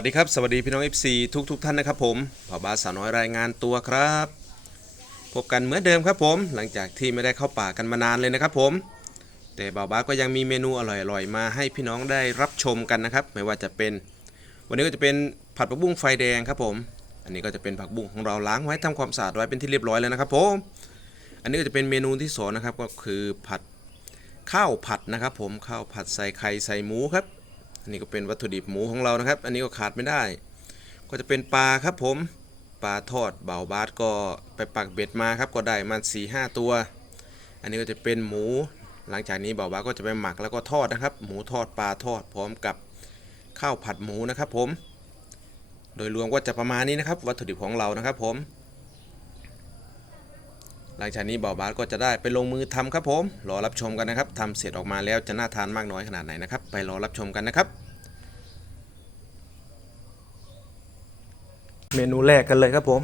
วัสดีครับ สวัสดีพี่น้อง FC ทุกทุกท่านนะครับผมผอบาสาวน้อยรายงานตัวครับ พบกันเหมือนเดิมครับผม หลังจากที่ไม่ได้เข้าป่ากันมานานเลยนะครับผม แต่บ่าวบ้าก็ยังมีเมนูอร่อยๆ มาให้พี่น้องได้รับชมกันนะครับ ไม่ว่าจะเป็น วันนี้ก็จะเป็นผัดผักบุ้งไฟแดงครับผม อันนี้ก็จะเป็นผักบุ้งของเราล้างไว้ทำความสะอาดไว้เป็นที่เรียบร้อยแล้วนะครับผม อันนี้ก็จะเป็นเมนูที่สองนะครับก็คือผัดข้าวผัดนะครับผมข้าวผัดใส่ไข่ใส่หมูครับ นนี้ก็เป็นวัตถุดิบหมูของเรานะครับ อันนี้ก็ขาดไม่ได้ ก็จะเป็นปลาครับผม ปลาทอดเบาบาสก็ไปปักเบ็ดมาครับ ก็ได้มา4ีหตัว อันนี้ก็จะเป็นหมู หลังจากนี้เบาบาสก็จะไปหมักแล้วก็ทอดนะครับ หมูทอดปลาทอดพร้อมกับข้าวผัดหมูนะครับผม โดยรวมก็จะประมาณนี้นะครับ วัตถุดิบของเรานะครับผม หลังจากนี้เบาบาสก็จะได้ไปลงมือทำครับผม รอรับชมกันนะครับทำเสร็จออกมาแล้วจะน่าทานมากน้อยขนาดไหนนะครับ ไปรอรับชมกันนะครับ เมนูแรกกันเลยครับผม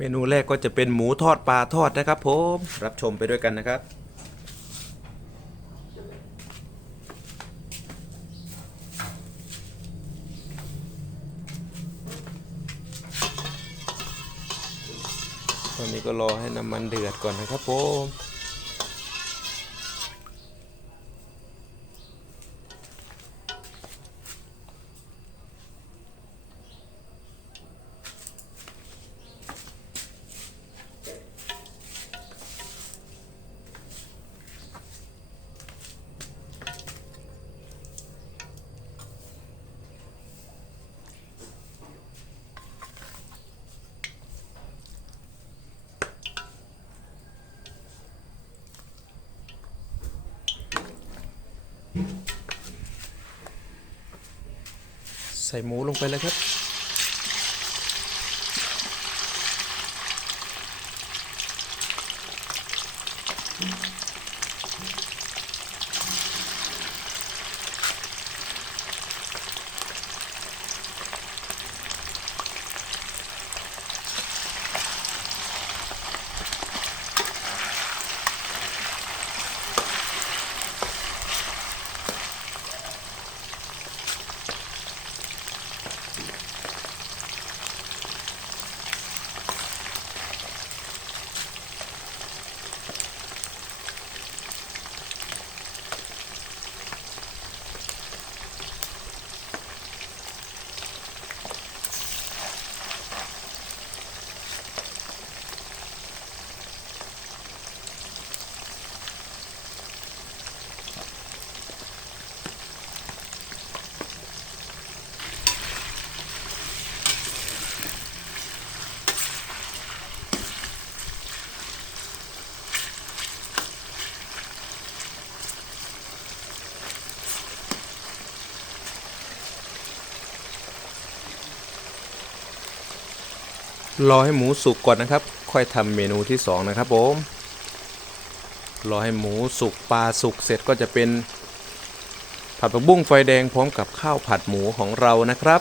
เมนูแรกก็จะเป็นหมูทอดปลาทอดนะครับผมรับชมไปด้วยกันนะครับตอนนี้ก็รอให้น้ำมันเดือดก่อนนะครับผม ใส่หมูลงไปเลยครับ รอให้หมูสุกก่อนนะครับ ค่อยทำเมนูที่สองนะครับผมรอให้หมูสุกปลาสุกเสร็จก็จะเป็น ผัดผักบุ้งไฟแดงพร้อมกับข้าวผัดหมูของเรานะครับ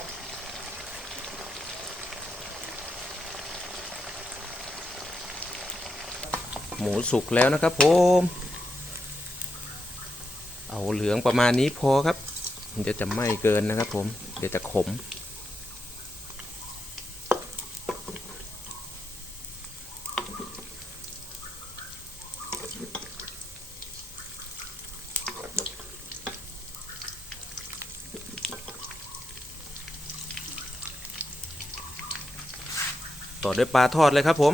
หมูสุกแล้วนะครับผมเอาเหลืองประมาณนี้พอครับ มันจะจะไม้เกินนะครับผม เดี๋ยวจะขม ด้วยปลาทอดเลยครับผม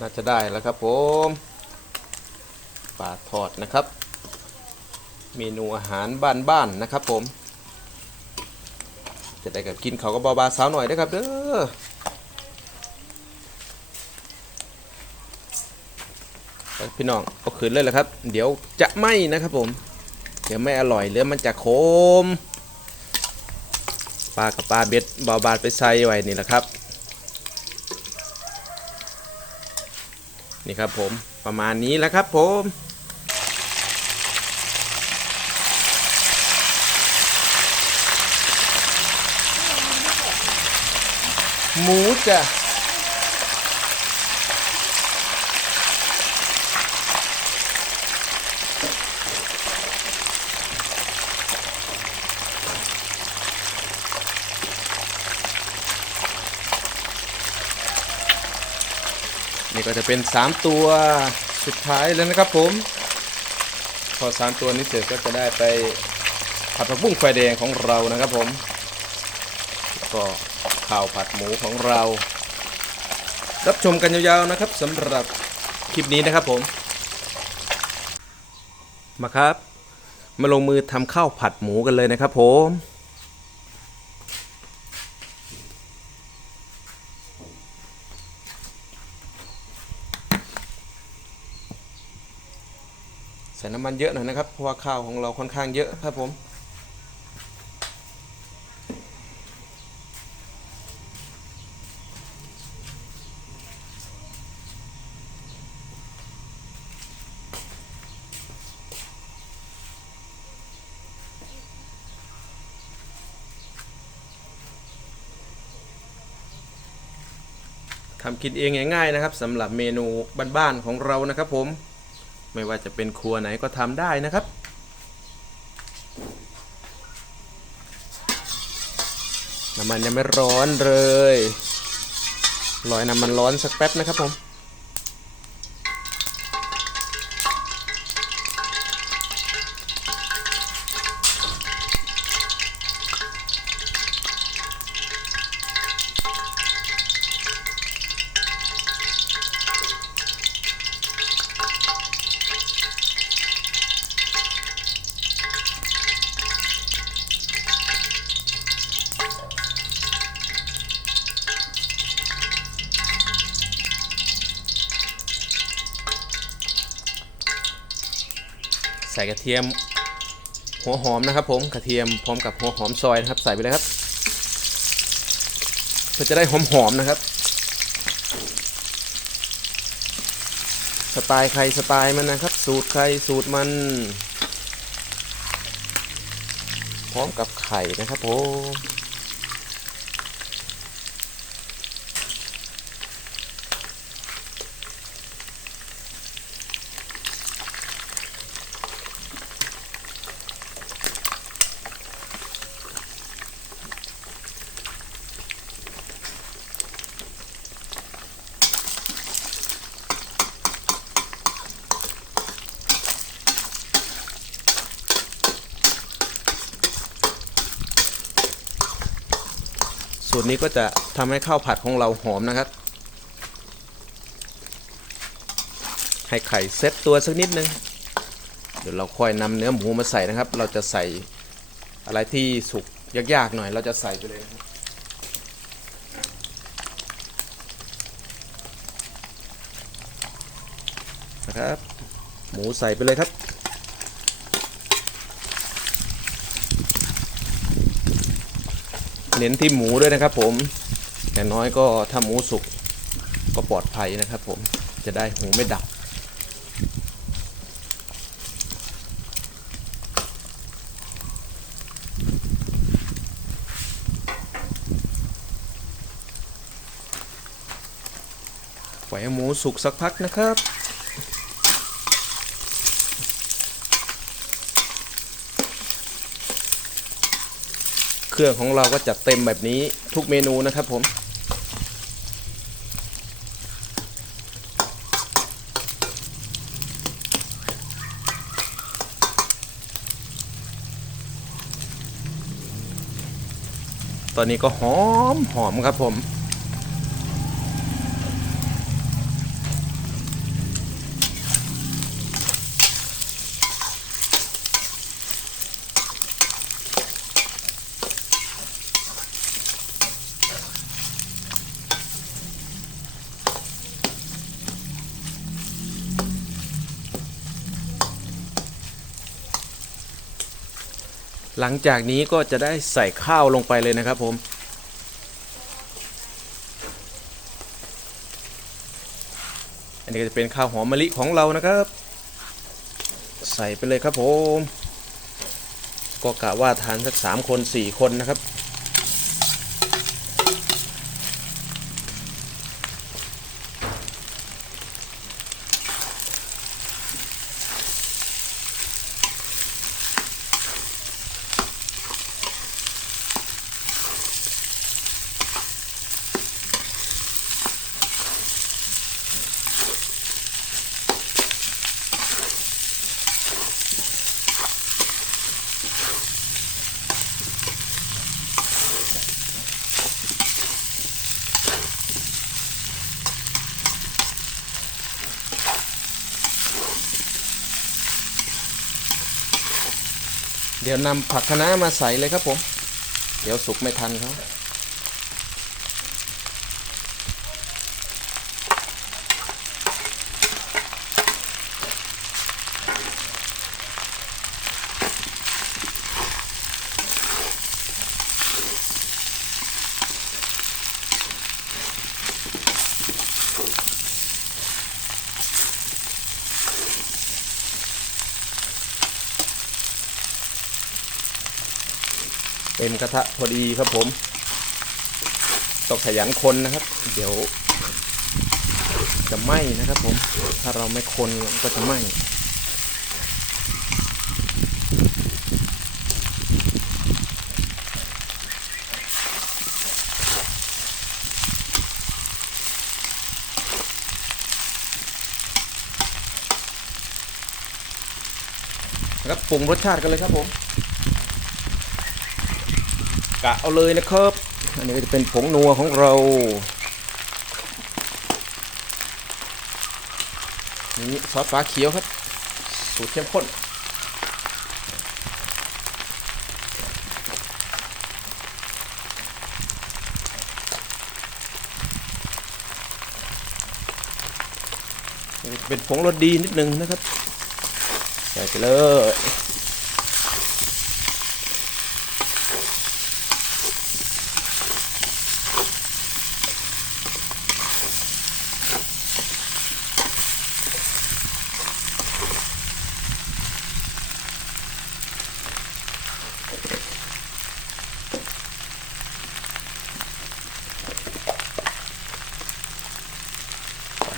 น่าจะได้แล้วครับผมปลาทอดนะครับ เมนูอาหารบ้านๆนะครับผม จะได้กับกินเขาก็บาๆสาวหน่อยนะครับเด้อพี่น้องเอาคืนเลยแหละครับ เดี๋ยวจะไหม้นะครับผม เดี๋ยวไม่อร่อยเรือมันจะโคมปลากับปลาเบ็ดบาบาดไปใส่ไว้นี่แหละครับ นี่ครับผมประมาณนี้แล้วครับผมหมูจ้ะ ก็จะเป็น 3 ตัวสุดท้ายแล้วนะครับผม พอ 3 ตัวนี้เสร็จก็จะได้ไปผัดผักบุ้งไฟแดงของเรานะครับผมแล้วก็ข้าวผัดหมูของเรา รับชมกันยาวๆนะครับสำหรับคลิปนี้นะครับผม มาครับ มาลงมือทำข้าวผัดหมูกันเลยนะครับผม ใส่น้ำ มันเยอะหน่อยนะครับ เพราะว่าข้าวของเราค่อนข้างเยอะครับผม ทำกินเองง่ายๆนะครับสำหรับเมนูบ้านๆของเรานะครับผม ไม่ว่าจะเป็นครัวไหนก็ทำได้นะครับ น้ำมันยังไม่ร้อนเลยรอยน้ำมันร้อนสักแป๊บนะครับผม กระเทียมหัวหอมนะครับผมกระเทียมพร้อมกับหัวหอมซอยนะครับ ใส่ไปเลยครับเพื่อจะได้หอมๆนะครับ สไตล์ใครสไตล์มันนะครับ สูตรใครสูตรมัน พร้อมกับไข่นะครับผม สูตรนี้ก็จะทำให้ข้าวผัดของเราหอมนะครับ ให้ไข่เซ็ตตัวสักนิดนึง เดี๋ยวเราค่อยนำเนื้อหมูมาใส่นะครับ เราจะใส่อะไรที่สุกยากๆหน่อย เราจะใส่ไปเลยนะครับนะครับ หมูใส่ไปเลยครับ เน้นที่หมูด้วยนะครับ ผมอย่างน้อยก็ถ้าหมูสุกก็ปลอดภัยนะครับ ผมจะได้หูไม่ดับ ปล่อยให้หมูสุกสักพักนะครับ เครื่องของเราก็จัดเต็มแบบนี้ทุกเมนูนะครับผมตอนนี้ก็หอมหอมครับผม หลังจากนี้ก็จะได้ใส่ข้าวลงไปเลยนะครับผม อันนี้ก็จะเป็นข้าวหอมมะลิของเรานะครับ ใส่ไปเลยครับผม ก็กะว่าทานสักสามคนสี่คนนะครับ เดี๋ยวนำผักคะน้ามาใส่เลยครับผม เดี๋ยวสุกไม่ทันครับ เต็มกระทะพอดีครับผม ต้องขยันคนนะครับ เดี๋ยว จะไหม้นะครับผม ถ้าเราไม่คนมันก็จะไหม้ครับปรุงรสชาติกันเลยครับผม กะเอาเลยนะครับ อันนี้ก็จะเป็นผงนัวของเรานี่ซอสฟ้าเขียวครับ สูตรเข้มข้นเป็นผงรสดีนิดนึงนะครับ ใส่ไปเลย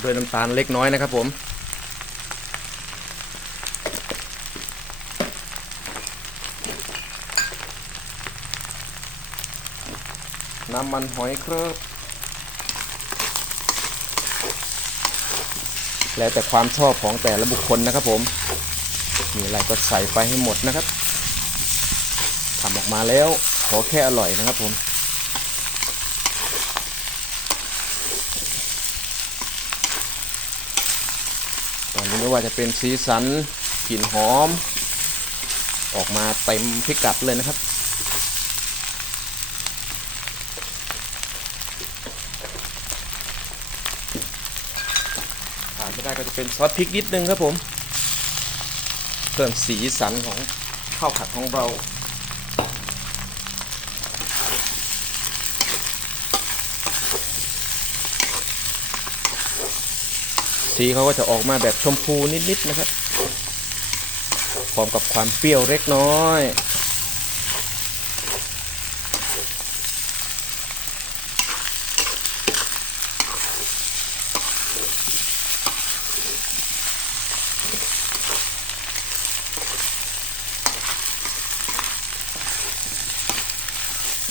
ด้วยน้ำตาลเล็กน้อยนะครับผม น้ำมันหอยครับ แล้วแต่ความชอบของแต่ละบุคคลนะครับผม มีอะไรก็ใส่ไปให้หมดนะครับทำออกมาแล้วขอแค่อร่อยนะครับผม ตอนนี้ไม่ว่าจะเป็นสีสันกลิ่นหอม ออกมาเต็มพิกัดเลยนะครับ ขาดไม่ได้ก็จะเป็นซอสพริกนิดนึงครับผม เพิ่มสีสันของข้าวผัดของเรา สีเขาก็จะออกมาแบบชมพูนิดๆนะครับพร้อมกับความเปรี้ยวเล็กน้อย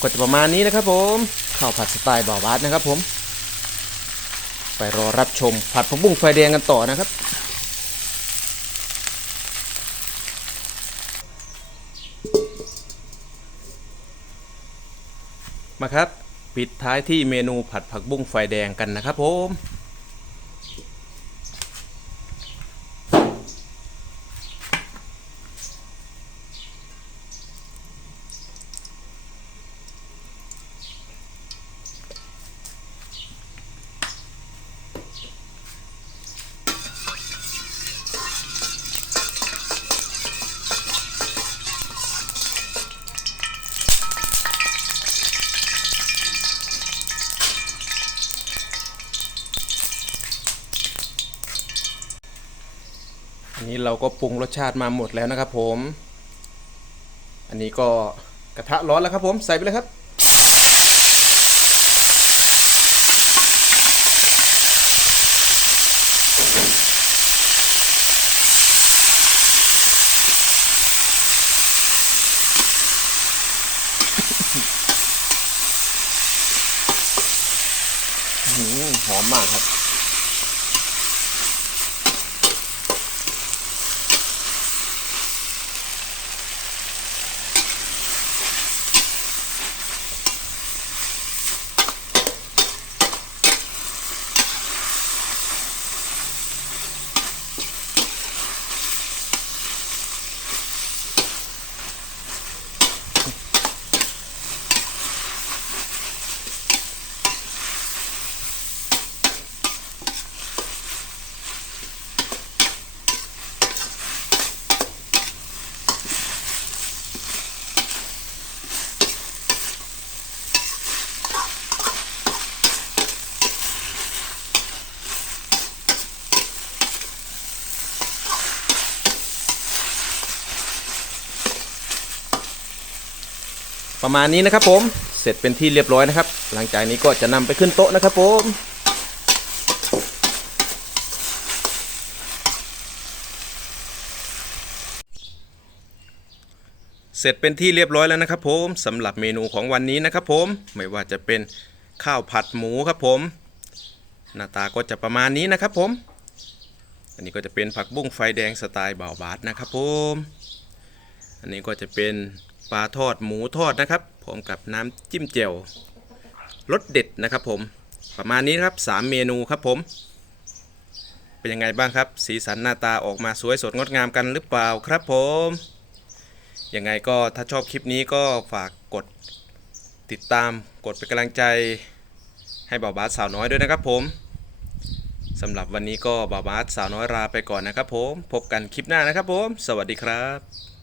ก็จะประมาณนี้นะครับผมข้าวผัดสไตล์บ่าวาดนะครับผม ไปรอรับชมผัดผักบุ้งไฟแดงกันต่อนะครับ มาครับ ปิดท้ายที่เมนูผัดผักบุ้งไฟแดงกันนะครับผม เราก็ปรุงรสชาติมาหมดแล้วนะครับผม อันนี้ก็กระทะร้อนแล้วครับผมใส่ไปเลยครับหอมมากครับ ประมาณนี้นะครับผมเสร็จเป็นที่เรียบร้อยนะครับ หลังจากนี้ก็จะนำไปขึ้นโต๊ะนะครับผมเสร็จเป็นที่เรียบร้อยแล้วนะครับผมสำหรับเมนูของวันนี้นะครับผมไม่ว่าจะเป็นข้าวผัดหมูครับผม หน้าตาก็จะประมาณนี้นะครับผม อันนี้ก็จะเป็นผักบุ้งไฟแดงสไตล์เบาบาดนะครับผม อันนี้ก็จะเป็น ปลาทอดหมูทอดนะครับพร้อมกับน้ำจิ้มเจียวรสเด็ดนะครับผมประมาณนี้นครับสามเมนูครับผม เป็นยังไงบ้างครับ สีสันหน้าตาออกมาสวยสดงดงามกันหรือเปล่าครับผมยังไงก็ถ้าชอบคลิปนี้ก็ฝากกดติดตามกดเป็นกำลังใจให้บ่าวบาสสาวน้อยด้วยนะครับผมสำหรับวันนี้ก็บ่าวบาสสาวน้อยลาไปก่อนนะครับผม พบกันคลิปหน้านะครับผม สวัสดีครับ